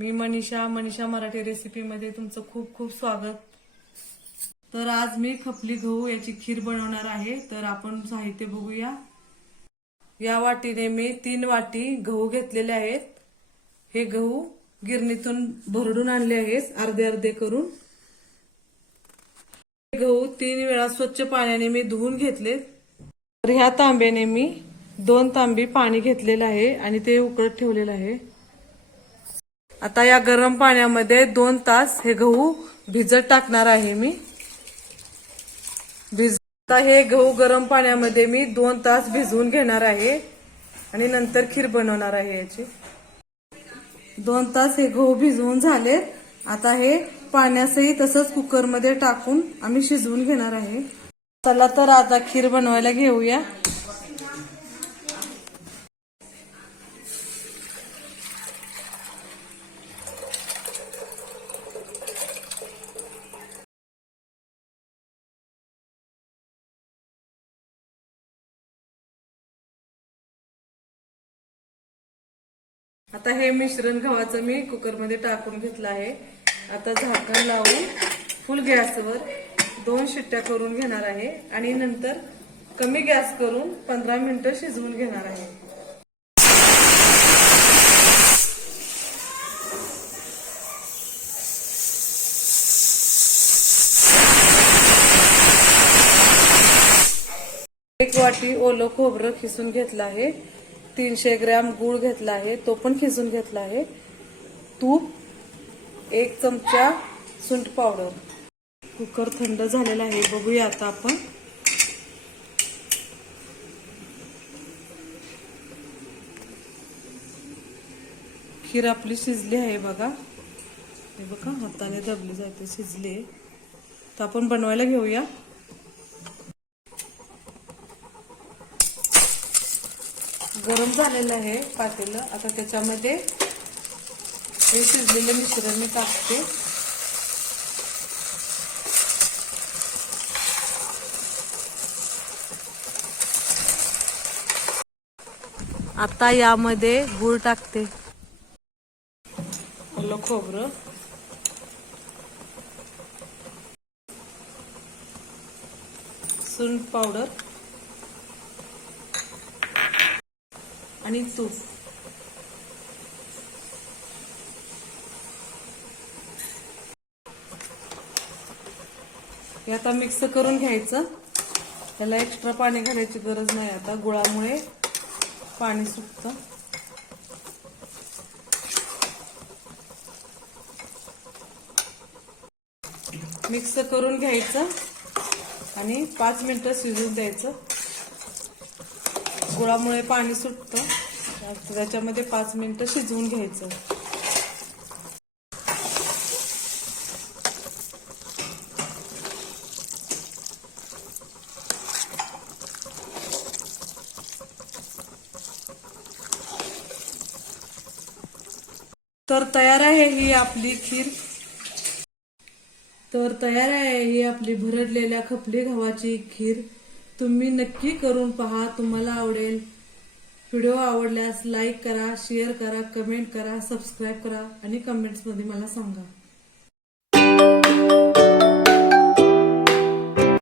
मी Manisha Marathi recipe मध्ये तुमचं खूप खूप स्वागत। तर आज मी खपली गहू याची खीर बनवणार आहे। तर आपण साहित्य बघूया। या वाटीने मी 3 वाटी गहू घेतलेले आहेत। हे गहू गिरणीतून भरडून आणले आहेत अर्धे अर्धे करून। गहू 3 वेळा स्वच्छ पाण्याने मी धुवून घेतले। तर ह्या तांब्याने मी 2 तांबी पाणी घेतलेले आहे आणि ते उकळत ठेवलेले आहे। आता या गरम पाण्यामध्ये 2 तास हे गहू भिजत टाकणार आहे मी। आता हे गहू गरम पाण्यामध्ये मी 2 तास भिजवून घेणार आहे आणि नंतर खीर बनवणार आहे याची। 2 तास हे गहू भिजवून झाले। आता हे पाण्यासही तसंच कुकर मध्ये टाकून आम्ही शिजवून घेणार आहे। चला तर आता खीर बनवायला घेऊया। आता हे मिश्रण गव्हाचं मी कुकर मध्ये टाकून घेतलं आहे। आता झाकण लावून फुल गॅसवर 2 शिट्ट्या करून घेणार आहे आणि नंतर कमी गॅस करून 15 मिनिटं शिजवून घेणार आहे। एक वाटी ओलं खोबरं खिसून घेतलं आहे। 300 ग्रॅम गूळ घेतला आहे, तो पण खिसून घेतला आहे। तूप, 1 चमचा सुंठ पावडर। कुकर थंड झालेला आहे, बघूया आता आपण। खीर आपली शिजली आहे बघा। हे बघा हाताने दाबली जाते, शिजली। तर आपण बनवायला घेऊया। गरम झालेलं आहे पातेलं। आता त्याच्यामध्ये हे शिजलेलं मिश्रण मी टाकते। आता यामध्ये गूळ टाकते, ओलं खोबरं, सुंठ पावडर आणि तूप। हे आता मिक्स करून घ्यायचं। त्याला एक्स्ट्रा पाणी घालायची गरज नाही, आता गुळामुळे पाणी सुटतं। मिक्स करून घ्यायचं आणि 5 मिनिटं शिजवून द्यायचं। गुळामुळे पाणी सुटतं, त्याच्यामध्ये 5 मिनिटं शिजवून घ्यायचं। तर तयार आहे ही आपली खीर। तर तयार आहे ही आपली भरडलेल्या खपली गव्हाची खीर। तुम्ही नक्की करून पहा, तुम्हाला आवडेल। व्हिडिओ आवडल्यास लाईक करा, शेअर करा, कमेंट करा, सबस्क्राईब करा आणि कमेंट्स मध्ये मला सांगा।